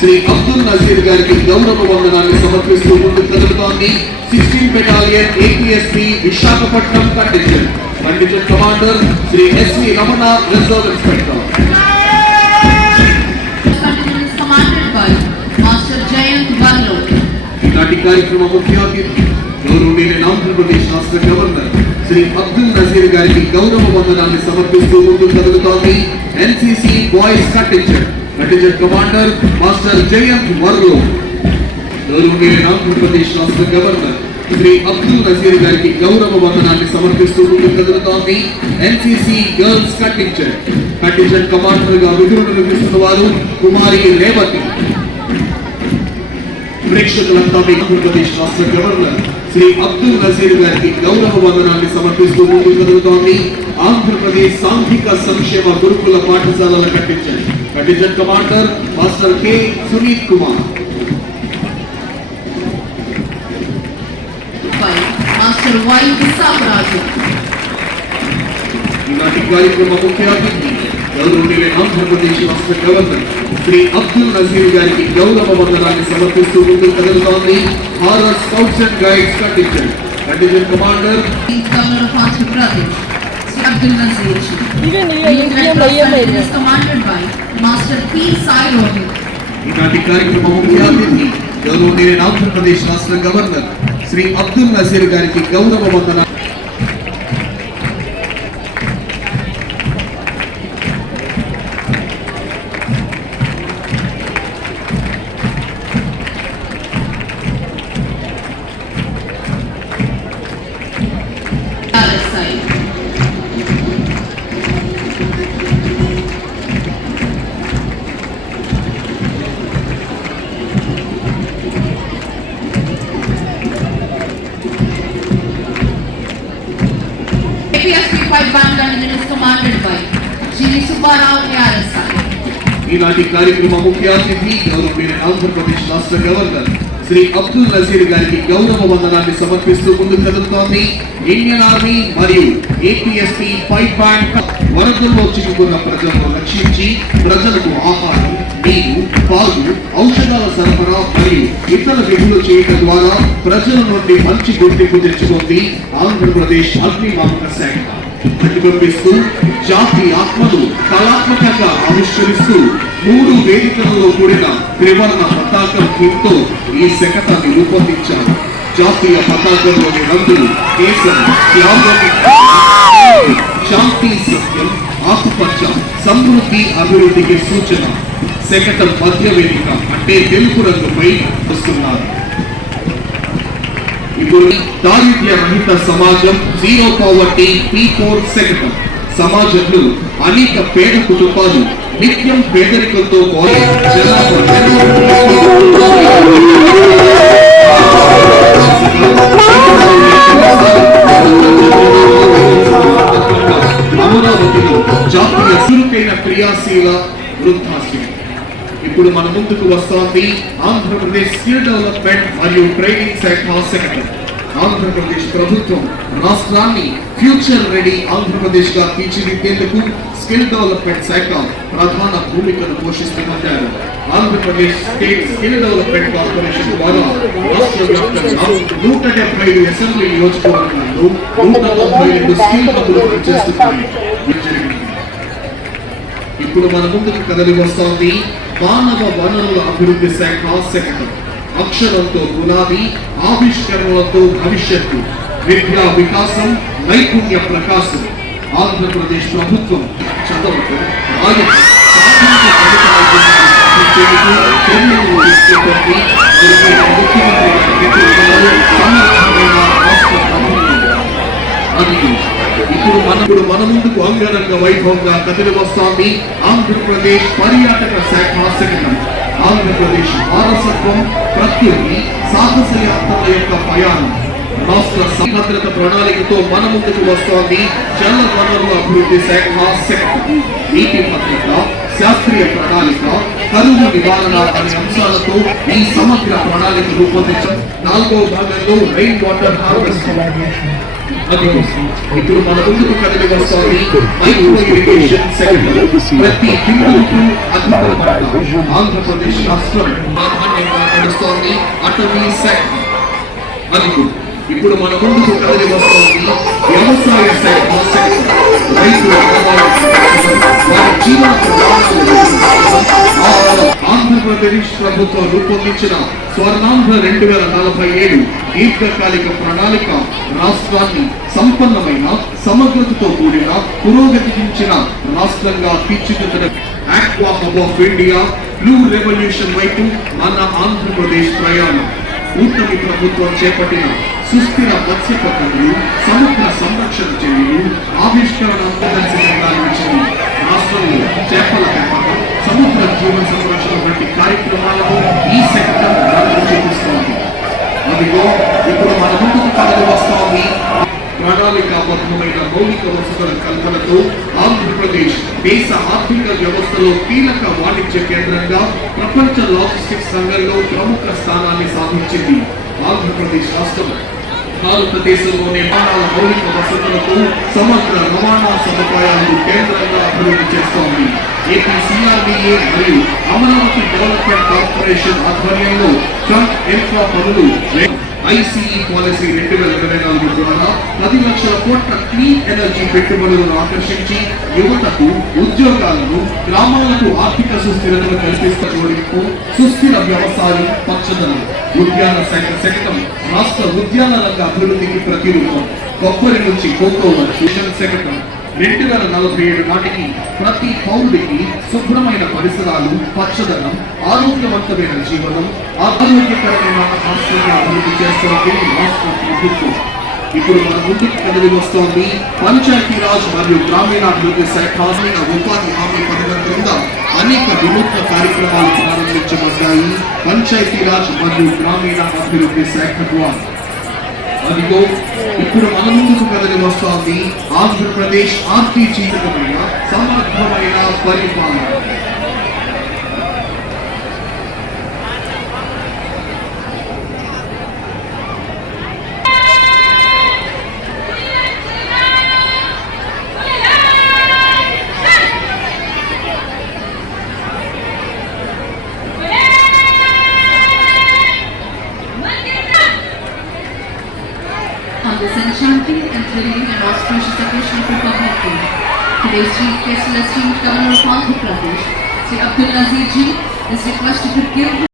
శ్రీ అబ్దుల్ నజీర్ గారికి గౌరవ వందనాన్ని సమర్పిస్తూ ముందుకు కదులుతోంది 16 battalion APSP Visakhapatnam contingent commander Shri SV Ramana, reserve inspector. ఈనాటి కార్యక్రమ ముఖ్య అతిథి గౌరవనీయులైన ఆంధ్రప్రదేశ్ రాష్ట్ర గవర్నర్ శ్రీ అబ్దుల్ నజీర్ గారికి గౌరవ వందనాన్ని సమర్పిస్తూ ముందుకు కదులుతోంది NCC boys contingent commander master Jayant వర్లో. గౌరవనీయులైన ఆంధ్రప్రదేశ్ రాష్ట్ర గవర్నర్ శ్రీ అబ్దుల్ నజీర్ గారికి గౌరవ వందనాన్ని సమర్పిస్తూ ముందుకు కదులుతోంది ఎన్సీసీ గర్ల్స్ కంటింజెంట్ కమాండర్ గా విధులు నిర్వహిస్తున్న వారు కుమారి రేవతి. ప్రేక్షకులంతా ఆంధ్రప్రదేశ్ రాష్ట్ర గవర్నర్ శ్రీ అబ్దుల్ నజీర్ గారికి గౌరవ వందనాన్ని సమర్పిస్తూ ముందుకు కదులుతోంది ఆంధ్రప్రదేశ్ సాంఘిక సంక్షేమ గురుకుల పాఠశాలల contingent commander master K Sunith Kumar. ఈనాటి కార్యక్రమ ముఖ్య అతిథి గౌరవనీయులైన ఆంధ్రప్రదేశ్ రాష్ట్ర గవర్నర్ శ్రీ అబ్దుల్ నజీర్ గారికి గౌరవ వందనాన్ని సమర్పిస్తూ ముందుకు కదులుతోంది horror scouts and guides contingent commander Abdul Nazir. Commanded by Master P. Sai Rohit. ఈనాటి కార్యక్రమ ముఖ్య అతిథి గౌరవనీయులైన ఆంధ్రప్రదేశ్ రాష్ట్ర గవర్నర్ శ్రీ అబ్దుల్ నజీర్ గారికి గౌరవ వందనాన్ని ఈనాటి కార్యక్రమ ముఖ్య అతిథి గౌరవనీయులైన ఆంధ్రప్రదేశ్ రాష్ట్ర గవర్నర్ శ్రీ అబ్దుల్ నజీర్ గారికి గౌరవ వందనాన్ని సమర్పిస్తూ ముందుకు కదులుతోంది ఇండియన్ ఆర్మీ మరియు ఏపీఎస్పీ పైప్ బ్యాండ్. వరదల్లో చిక్కుకున్న ప్రజలను రక్షించి ప్రజలకు ఆహారం, నీరు, పాలు, ఔషధాల సరఫరా మరియు ఇతర విధులు చేయడం ద్వారా ప్రజల నుండి మంచి గుర్తింపు తెచ్చుకుంది ఆంధ్రప్రదేశ్ అగ్నిమాపక శాఖ. ప్రతిబింబిస్తూ జాతి ఆత్మను కళాత్మకంగా ఆవిష్కరిస్తూ 3 వేదికలలో కూడిన త్రివర్ణ పతాకం థీమ్తో ఈ శకటాన్ని రూపొందించారు. జాతీయ పతాకంలోని రంగులు కేశం, శాంతి, సత్యం, ఆకుపచ్చ, సమృద్ధి, అభివృద్ధికి సూచన. శకటం మధ్య వేదిక అంటే తెలుపు రంగుపై వస్తున్నారు. ఇప్పుడు దారిద్ర్య రహిత సమాజం, జీరో పావర్టీ P4 శకటం. సమాజంలో అనేక పేద కుటుంబాలు నిత్యం పేదరికంతో అమరావతిలో జాతీయ చురుకైన క్రియాశీల వృద్ధాశ్రమం. ఇప్పుడు మన ముందుకు వస్తోంది ఆంధ్రప్రదేశ్ స్కిల్ డెవలప్మెంట్ మరియు ట్రైనింగ్ శాఖ శకటం. ఆంధ్రప్రదేశ్ ప్రభుత్వం రాష్ట్రాన్ని ఫ్యూచర్ రెడీ ఆంధ్రప్రదేశ్ గా తీర్చిదిద్దేందుకు స్కిల్ డెవలప్మెంట్ శాఖ ప్రధాన భూమికను పోషిస్తున్నారు. Andhra Pradesh state skill development corporation ద్వారా రాష్ట్ర వ్యాప్తంగా 175 అసెంబ్లీ నియోజకవర్గాల్లో 192 స్కిల్ హబ్బులు పనిచేస్తున్నాయి. ఇప్పుడు మన ముందుకు కదలి వస్తోంది మానవ వనరుల అభివృద్ధి శాఖ శకటం. అక్షరంతో పునాది, ఆవిష్కరణలతో భవిష్యత్తు, విద్యా వికాసం, నైపుణ్య ప్రకాశం. ఆంధ్రప్రదేశ్ ప్రభుత్వం చదవటం, రాయటం, ఇప్పుడు మన ముందుకు అంగరంగ వైభవంగా కదిలి వస్తోంది ఆంధ్రప్రదేశ్ పర్యాటక శాఖ శకటం. ఆంధ్రప్రదేశ్ వారసత్వం, ప్రకృతి, సాహస యాత్రల యొక్క ప్రయాణం. రాష్ట్ర భద్రత ప్రణాళికతో మన ముందుకు వస్తోంది జల వనరుల అభివృద్ధి శాఖ శకటం. నీటి భద్రత, శాస్త్రీయ ప్రణాళిక, కరువు నివారణ అనే అంశాలతో ఈ సమగ్ర ప్రణాళిక రూపొందించడం. 4వ భాగంలో రెయిన్ వాటర్ హార్వెస్టింగ్. అదిగో ఇప్పుడు మన ముందుకు కదిలి వస్తోంది మైక్రో ఇరిగేషన్ సెక్టర్. ప్రతి బిందువుకు అద్భుతమైన ఆంధ్రప్రదేశ్ రాష్ట్రం ప్రాధాన్యంగా నడుస్తోంది అటవీ శాఖ. అదిగో ఇప్పుడు మన ముందుకు కదిలి వస్తోంది వ్యవసాయ శాఖ సెక్టర్. రైతుల వారి జీవన ఆంధ్రప్రదేశ్ ప్రభుత్వం రూపొందించిన స్వర్ణాంధ్ర 2047 దీర్ఘకాలిక ప్రణాళిక రాష్ట్రాన్ని సంపన్నమైన సమగ్రతతో కూడిన పురోగతించిన రాష్ట్రంగా తీర్చిదిద్దడం. Aqua hub of India blue revolution వైపు మన ఆంధ్రప్రదేశ్ ప్రయాణం. కూటమి ప్రభుత్వం చేపట్టిన సుస్థిర మత్స్య పథకాలు, సముద్ర సంరక్షణ చర్యలు, ఆవిష్కరణ ప్రారంభించింది. రాష్ట్రంలో చేపల పెంపకం, సముద్ర జీవన సంరక్షణ వంటి కార్యక్రమాలను ఈ సెక్టర్ చూపిస్తోంది. అదిగో ఇప్పుడు మన ముందుకు కథలు వస్తోంది ప్రణాళికాబద్ధమైన మౌలిక వసతుల కల్పనతో ఆంధ్రప్రదేశ్ దేశ ఆర్థిక వ్యవస్థలో కీలక వాణిజ్య కేంద్రంగా ప్రపంచ లాజిస్టిక్స్ రంగంలో ప్రముఖ స్థానాన్ని సాధించింది. ఆంధ్రప్రదేశ్ రాష్ట్రం భారతదేశంలోని విమానాల మౌలిక వసతులకు సమగ్ర రవాణా సదుపాయాలను కేంద్రంగా అభివృద్ధి చేస్తోంది. ఏపీసీఆర్డీఏ మరియు అమరావతి డెవలప్మెంట్ కార్పొరేషన్ ఆధ్వర్యంలో ట్రంక్ ఇన్ఫ్రా పనులు ఐసీఈ పాలసీ 2024 ద్వారా 10 లక్షల కోట్ల క్లీన్ ఎనర్జీ పెట్టుబడులను ఆకర్షించి యువతకు ఉద్యోగాలను, గ్రామాలకు ఆర్థిక సుస్థిరతను కల్పిస్తూ జోడింపు, సుస్థిర వ్యవసాయం, పచ్చదనం, ఉద్యాన శాఖ శకటం రాష్ట్ర ఉద్యాన రంగ అభివృద్ధికి ప్రతిరూపం. కొబ్బరి నుంచి కోకో వరకు శకటం 2047 నాటికి ప్రతి పౌరుడికి శుభ్రమైన పరిసరాలు, పచ్చదనం, ఆరోగ్యవంతమైన జీవనం, ఆరోగ్యకరమైన రాష్ట్రంగా అభివృద్ధి చేస్తోంది రాష్ట్ర ప్రభుత్వం. ఇప్పుడు మన ముందుకు కదిలి వస్తోంది పంచాయతీరాజ్ మరియు గ్రామీణాభివృద్ధి శాఖ. ఉపాధి హామీ పథకం కింద అనేక వినూత్న కార్యక్రమాలు ప్రారంభించబడ్డాయి పంచాయతీరాజ్ మరియు గ్రామీణాభివృద్ధి శాఖ ద్వారా. అదిగో ఇప్పుడు మన ముందుకు కదిలి వస్తోంది ఆంధ్రప్రదేశ్ ఆర్టీజీ సమర్థమైన పరిపాలన. On this enchanting and thrilling and auspicious occasion for public good, today's chief guest, esteemed Governor of Andhra Pradesh, Sri Abdul Nazir Ji, is requested to give